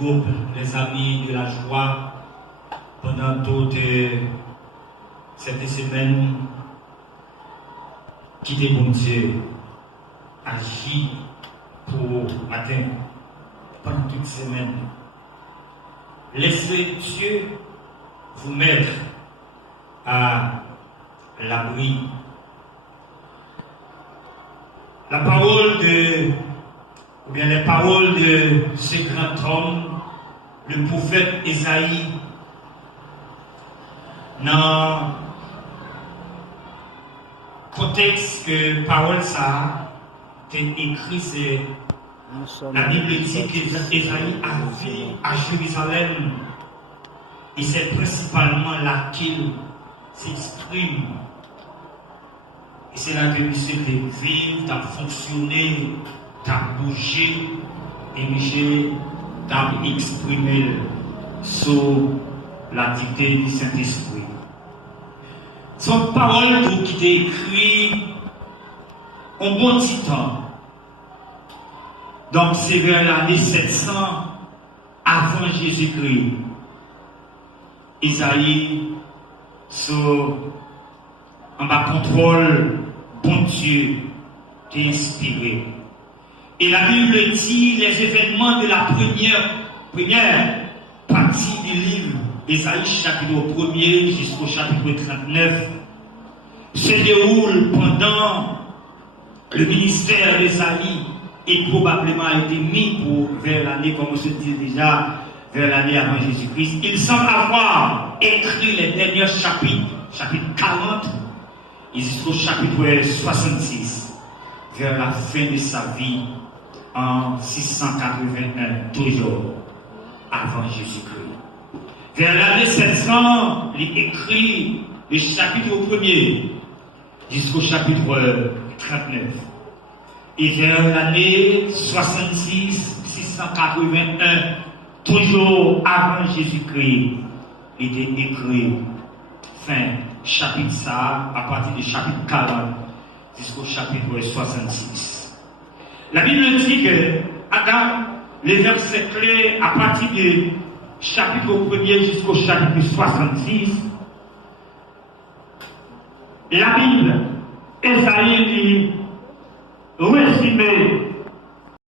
groupe Les Amis de la Joie pendant toute cette semaine qui est bon Dieu agit pour matin pendant toute semaine. Laissez Dieu vous mettre à l'abri. La parole ou bien les paroles de ce grand homme, le prophète Esaïe, dans le contexte que parole ça a écrit, c'est la Bible dit qu'Esaïe a vécu à Jérusalem et c'est principalement là qu'il s'exprime. Et c'est là que monsieur t'es vivre, t'as fonctionné, t'as bougé, et monsieur t'as exprimé sous la dictée du Saint-Esprit. Son parole qui t'est écrit en bon petit temps. Donc c'est vers l'année 700 avant Jésus-Christ. Isaïe, en bas contrôle, bon Dieu, t'est inspiré. Et la Bible dit les événements de la première partie du livre, Isaïe chapitre 1er jusqu'au chapitre 39, se déroule pendant le ministère d'Isaïe et probablement a été mis vers l'année, comme on se dit déjà, vers l'année avant Jésus-Christ. Il semble avoir écrit les derniers chapitres, chapitre 40, jusqu'au chapitre 66, vers la fin de sa vie, en 681, toujours avant Jésus-Christ. Vers l'année 700, il écrit le chapitre 1er jusqu'au chapitre 39. Et vers l'année 66, 681, toujours avant Jésus-Christ, il est écrit fin chapitre ça, à partir du chapitre 40 jusqu'au chapitre 66. La Bible dit que, Adam, les versets clés à partir du chapitre 1er jusqu'au chapitre 66, la Bible, Esaïe dit, résumé